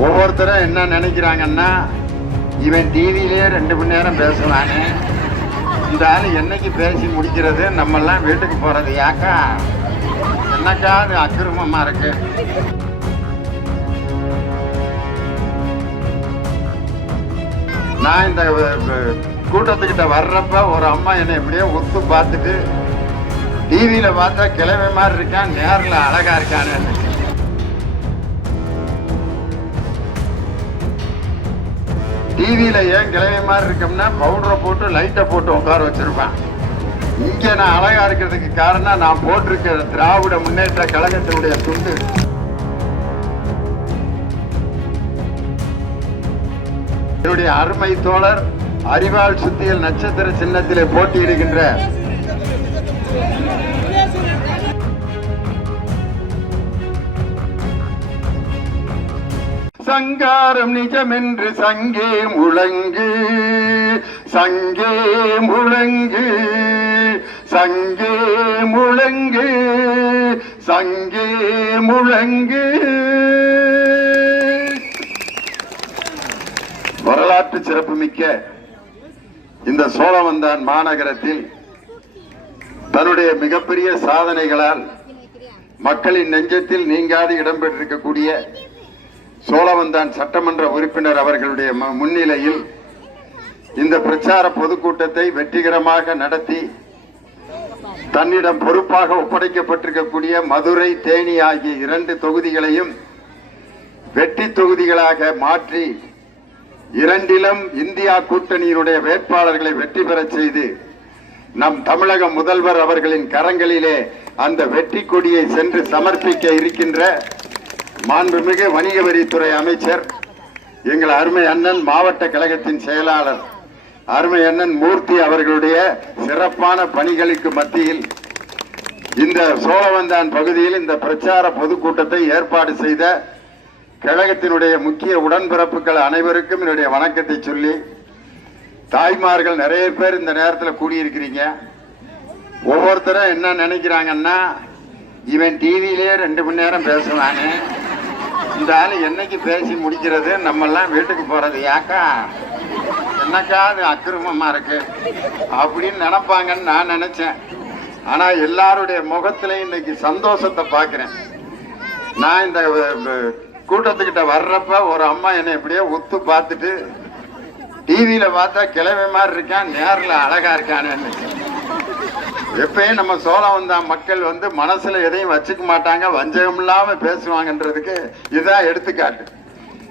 ஒவ்வொருத்தரும் என்ன நினைக்கிறாங்கன்னா, இவன் டிவியிலே 2 மணி நேரம் பேசுவானே, இந்த ஆள் என்னைக்கு பேசி முடிக்கிறது, நம்ம எல்லாம் வீட்டுக்கு போறது, யாக்கா என்னக்கா அது அக்கிரமமா இருக்கு. நான் இந்த கூட்டத்துக்கிட்ட வர்றப்ப ஒரு அம்மா என்னை எப்படியோ ஒத்து பார்த்துட்டு, டிவியில பார்த்தா கிழமை மாதிரி இருக்கான், நேரில் அழகா இருக்கானு. டிவியில ஏன் கிழமை மாதிரி இருக்கோம்னா, பவுடரை போட்டு லைட்டை போட்டு உட்கார வச்சிருப்பேன். இங்க நான் அழகா இருக்கிறதுக்கு காரணம் நான் போட்டிருக்கிற திராவிட முன்னேற்ற கழகத்தினுடைய துண்டு. என்னுடைய அருமை தோழர் அறிவாள் சுத்தியல் நட்சத்திர சின்னத்திலே போட்டியிடுகின்ற சங்காரம் நிஜமென்று சங்கே முழங்கு, சங்கே முழங்கு, சங்கே முழங்கு, சங்கே முழங்கு. வரலாற்று சிறப்புமிக்க இந்த சோழவந்தான் மாநகரத்தில் தன்னுடைய மிகப்பெரிய சாதனைகளால் மக்களின் நெஞ்சத்தில் நீங்காது இடம்பெற்றிருக்கக்கூடிய சோழவந்தான் சட்டமன்ற உறுப்பினர் அவர்களுடைய முன்னிலையில் இந்த பிரச்சார பொதுக்கூட்டத்தை வெற்றிகரமாக நடத்தி தன்னிடம் பொறுப்பாக ஒப்படைக்கப்பட்டிருக்கக்கூடிய மதுரை, தேனி ஆகிய 2 தொகுதிகளையும் வெற்றி தொகுதிகளாக மாற்றி 2லும் இந்தியா கூட்டணியினுடைய வேட்பாளர்களை வெற்றி பெறச் செய்து நம் தமிழக முதல்வர் அவர்களின் கரங்களிலே அந்த வெற்றி கொடியை சென்று சமர்ப்பிக்க இருக்கின்ற மாண்புமிகு வணிக வரித்துறை அமைச்சர், எங்கள் அருமை அண்ணன் மாவட்ட கழகத்தின் செயலாளர் அருமை அண்ணன் மூர்த்தி அவர்களுடைய சிறப்பான பணிகளுக்கு மத்தியில் இந்த சோழவந்தான் பகுதியில் இந்த பிரச்சார பொதுக்கூட்டத்தை ஏற்பாடு செய்த கழகத்தினுடைய முக்கிய உடன்பிறப்புகள் அனைவருக்கும் என்னுடைய வணக்கத்தை சொல்லி, தாய்மார்கள் நிறைய பேர் இந்த நேரத்தில் கூடியிருக்கிறீங்க. ஒவ்வொருத்தரும் என்ன நினைக்கிறாங்கன்னா, இவன் டிவியிலே 2 மணி நேரம் பேசுவானே, இந்த ஆள் என்னைக்கு பேசி முடிக்கிறது, நம்ம எல்லாம் வீட்டுக்கு போறது, யாக்கா என்னக்கா அது அக்கிரமமா இருக்கு அப்படின்னு நினைப்பாங்கன்னு நான் நினைச்சேன். ஆனா எல்லாருடைய முகத்திலையும் இன்னைக்கு சந்தோஷத்தை பார்க்கிறேன். நான் இந்த கூட்டத்துக்கிட்ட வர்றப்ப ஒரு அம்மா என்னை எப்படியோ ஒத்து பார்த்துட்டு, டிவியில பார்த்தா கிழமை மாதிரி இருக்கான், நேரில் அழகா இருக்கானு. எப்பயும் நம்ம சோழவந்தான் மக்கள் மனசுல எதையும் வச்சுக்க மாட்டாங்க, வஞ்சகம் இல்லாம பேசுவாங்கன்றதுக்கு இதுதான் எடுத்துக்காட்டு.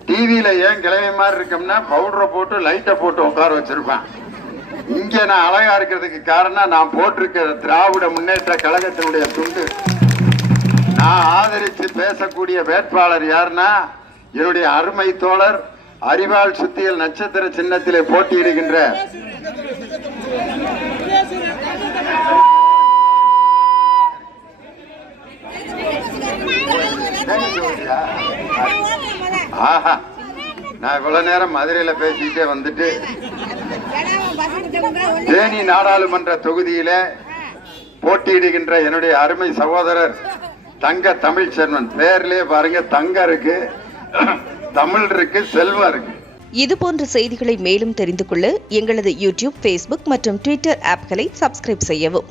டிவியில ஏன் கிழமை மாதிரி இருக்கோம்னா, பவுடரை போட்டு லைட்டை போட்டு உட்கார வச்சிருப்பேன். இங்க நான் அழகா இருக்கிறதுக்கு காரணம் நான் போட்டிருக்கிற திராவிட முன்னேற்ற கழகத்தினுடைய துண்டு. நான் ஆதரித்து பேசக்கூடிய வேட்பாளர் யாருன்னா, என்னுடைய அருமை தோழர் அறிவாள் சுத்தியல் நட்சத்திர சின்னத்திலே போட்டியிடுகின்ற ஆஹா, நான் இவ்வளவு நேரம் மதுரையில பேசிட்டே வந்துட்டு தேனி நாடாளுமன்ற தொகுதியில போட்டியிடுகின்ற என்னுடைய அருமை சகோதரர் தங்க தமிழ் செல்வன். பேர்லயே பாருங்க, தங்க இருக்கு, தமிழ் இருக்கு, செல்வம் இருக்கு. இதுபோன்ற செய்திகளை மேலும் தெரிந்து கொள்ள எங்களது யூடியூப், Facebook மற்றும் Twitter ஆப்களை சப்ஸ்கிரைப் செய்யவும்.